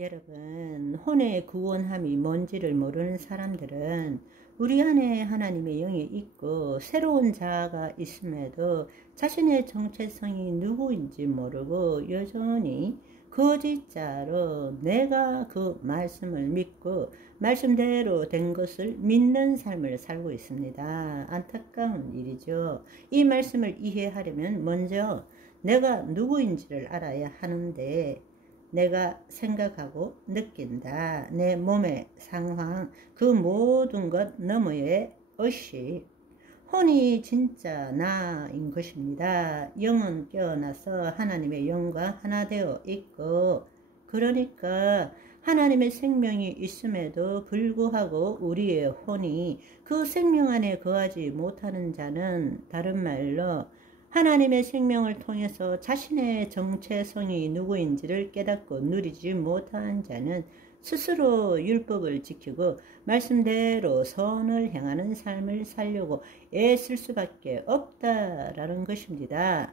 여러분, 혼의 구원함이 뭔지를 모르는 사람들은 우리 안에 하나님의 영이 있고 새로운 자아가 있음에도 자신의 정체성이 누구인지 모르고 여전히 거짓자로 내가 그 말씀을 믿고 말씀대로 된 것을 믿는 삶을 살고 있습니다. 안타까운 일이죠. 이 말씀을 이해하려면 먼저 내가 누구인지를 알아야 하는데, 내가 생각하고 느낀다, 내 몸의 상황, 그 모든 것 너머의 의식, 혼이 진짜 나인 것입니다. 영은 깨어나서 하나님의 영과 하나 되어 있고, 그러니까 하나님의 생명이 있음에도 불구하고 우리의 혼이 그 생명 안에 거하지 못하는 자는, 다른 말로 하나님의 생명을 통해서 자신의 정체성이 누구인지를 깨닫고 누리지 못한 자는 스스로 율법을 지키고 말씀대로 선을 행하는 삶을 살려고 애쓸 수밖에 없다라는 것입니다.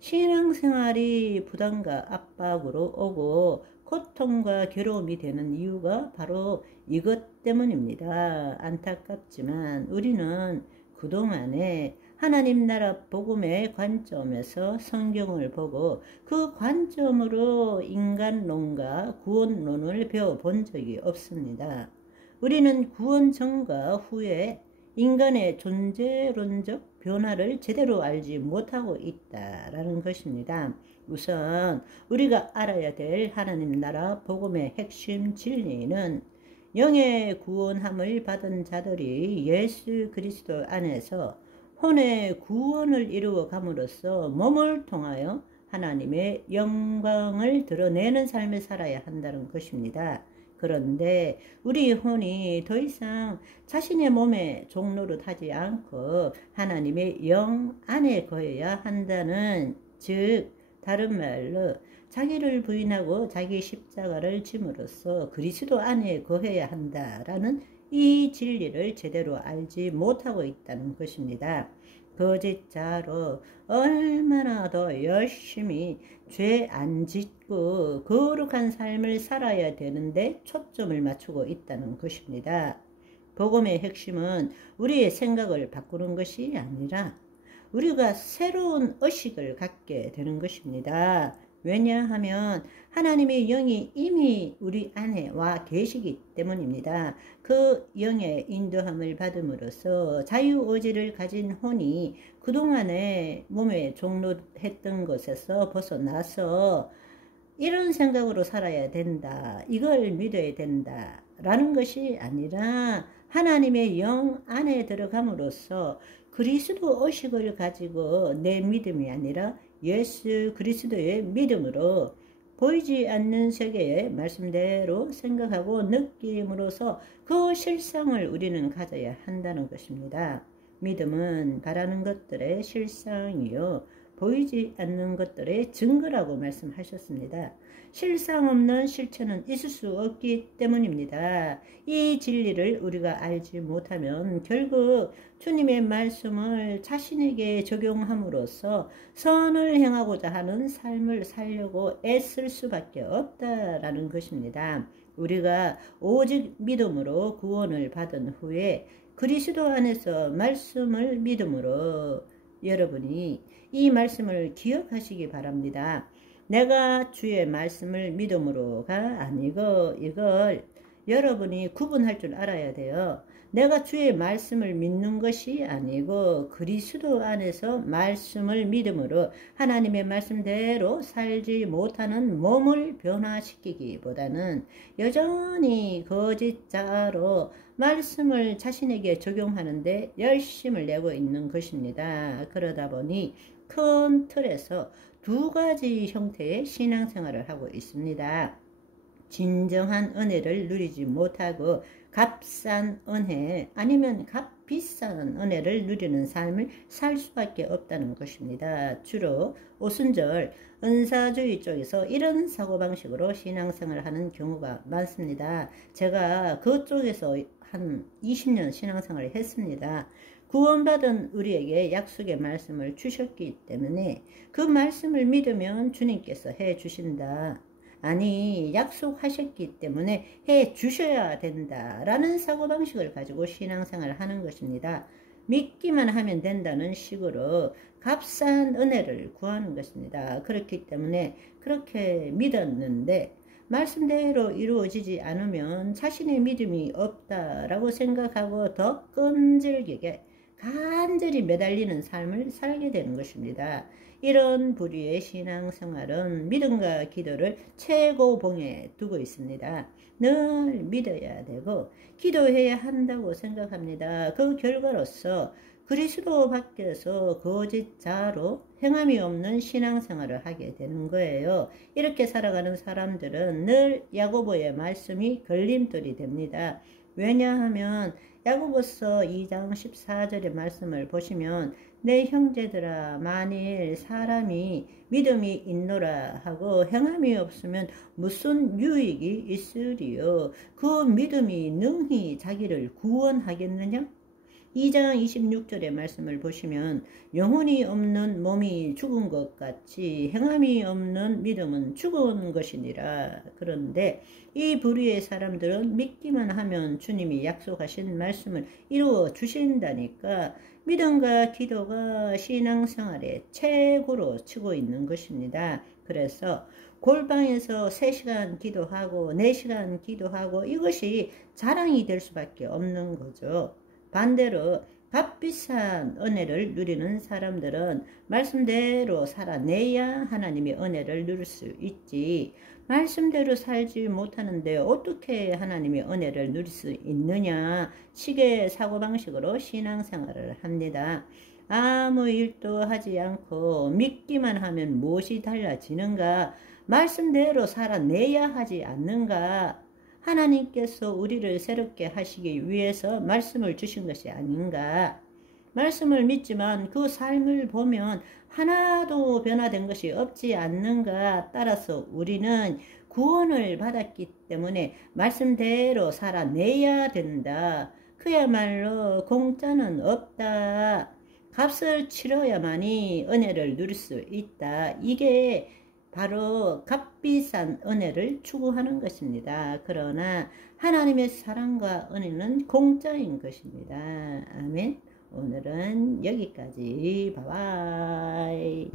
신앙생활이 부담과 압박으로 오고 고통과 괴로움이 되는 이유가 바로 이것 때문입니다. 안타깝지만 우리는 그동안에 하나님 나라 복음의 관점에서 성경을 보고 그 관점으로 인간론과 구원론을 배워본 적이 없습니다. 우리는 구원 전과 후에 인간의 존재론적 변화를 제대로 알지 못하고 있다라는 것입니다. 우선 우리가 알아야 될 하나님 나라 복음의 핵심 진리는 영의 구원함을 받은 자들이 예수 그리스도 안에서 혼의 구원을 이루어 감으로써 몸을 통하여 하나님의 영광을 드러내는 삶을 살아야 한다는 것입니다. 그런데 우리 혼이 더 이상 자신의 몸의 종로를 하지 않고 하나님의 영 안에 거해야 한다는, 즉 다른 말로 자기를 부인하고 자기 십자가를 짐으로써 그리스도 안에 거해야 한다라는 이 진리를 제대로 알지 못하고 있다는 것입니다. 거짓자로 얼마나 더 열심히 죄 안 짓고 거룩한 삶을 살아야 되는데 초점을 맞추고 있다는 것입니다. 복음의 핵심은 우리의 생각을 바꾸는 것이 아니라 우리가 새로운 의식을 갖게 되는 것입니다. 왜냐하면 하나님의 영이 이미 우리 안에 와 계시기 때문입니다. 그 영의 인도함을 받음으로써 자유의지를 가진 혼이 그동안에 몸에 종로했던 것에서 벗어나서 이런 생각으로 살아야 된다, 이걸 믿어야 된다 라는 것이 아니라 하나님의 영 안에 들어감으로써 그리스도 의식을 가지고 내 믿음이 아니라 예수 그리스도의 믿음으로 보이지 않는 세계의 말씀대로 생각하고 느낌으로써 그 실상을 우리는 가져야 한다는 것입니다. 믿음은 바라는 것들의 실상이요 보이지 않는 것들의 증거라고 말씀하셨습니다. 실상 없는 실체는 있을 수 없기 때문입니다. 이 진리를 우리가 알지 못하면 결국 주님의 말씀을 자신에게 적용함으로써 선을 행하고자 하는 삶을 살려고 애쓸 수밖에 없다라는 것입니다. 우리가 오직 믿음으로 구원을 받은 후에 그리스도 안에서 말씀을 믿음으로, 여러분이 이 말씀을 기억하시기 바랍니다. 내가 주의 말씀을 믿음으로가 아니고, 이걸 여러분이 구분할 줄 알아야 돼요. 내가 주의 말씀을 믿는 것이 아니고 그리스도 안에서 말씀을 믿음으로 하나님의 말씀대로 살지 못하는 몸을 변화시키기보다는 여전히 거짓자로 말씀을 자신에게 적용하는데 열심을 내고 있는 것입니다. 그러다 보니 큰 틀에서 두 가지 형태의 신앙생활을 하고 있습니다. 진정한 은혜를 누리지 못하고 값싼 은혜 아니면 값비싼 은혜를 누리는 삶을 살 수밖에 없다는 것입니다. 주로 오순절 은사주의 쪽에서 이런 사고방식으로 신앙생활을 하는 경우가 많습니다. 제가 그쪽에서 한 20년 신앙생활을 했습니다. 구원받은 우리에게 약속의 말씀을 주셨기 때문에 그 말씀을 믿으면 주님께서 해 주신다. 아니 약속하셨기 때문에 해 주셔야 된다라는 사고방식을 가지고 신앙생활을 하는 것입니다. 믿기만 하면 된다는 식으로 값싼 은혜를 구하는 것입니다. 그렇기 때문에 그렇게 믿었는데 말씀대로 이루어지지 않으면 자신의 믿음이 없다라고 생각하고 더 끈질기게 간절히 매달리는 삶을 살게 되는 것입니다. 이런 부류의 신앙생활은 믿음과 기도를 최고봉에 두고 있습니다. 늘 믿어야 되고 기도해야 한다고 생각합니다. 그 결과로서 그리스도 밖에서 거짓자로 행함이 없는 신앙생활을 하게 되는 거예요. 이렇게 살아가는 사람들은 늘 야고보의 말씀이 걸림돌이 됩니다. 왜냐하면 야고보서 2장 14절의 말씀을 보시면 내 형제들아 만일 사람이 믿음이 있노라 하고 행함이 없으면 무슨 유익이 있으리요. 그 믿음이 능히 자기를 구원하겠느냐? 2장 26절의 말씀을 보시면 영혼이 없는 몸이 죽은 것 같이 행함이 없는 믿음은 죽은 것이니라. 그런데 이 부류의 사람들은 믿기만 하면 주님이 약속하신 말씀을 이루어 주신다니까 믿음과 기도가 신앙생활의 최고로 치고 있는 것입니다. 그래서 골방에서 3시간 기도하고 4시간 기도하고 이것이 자랑이 될 수밖에 없는 거죠. 반대로 값비싼 은혜를 누리는 사람들은 말씀대로 살아내야 하나님의 은혜를 누릴 수 있지, 말씀대로 살지 못하는데 어떻게 하나님의 은혜를 누릴 수 있느냐 식의 사고방식으로 신앙생활을 합니다. 아무 일도 하지 않고 믿기만 하면 무엇이 달라지는가? 말씀대로 살아내야 하지 않는가? 하나님께서 우리를 새롭게 하시기 위해서 말씀을 주신 것이 아닌가? 말씀을 믿지만 그 삶을 보면 하나도 변화된 것이 없지 않는가? 따라서 우리는 구원을 받았기 때문에 말씀대로 살아내야 된다. 그야말로 공짜는 없다. 값을 치러야만이 은혜를 누릴 수 있다. 이게 바로 값비싼 은혜를 추구하는 것입니다. 그러나 하나님의 사랑과 은혜는 공짜인 것입니다. 아멘. 오늘은 여기까지. 바이바이.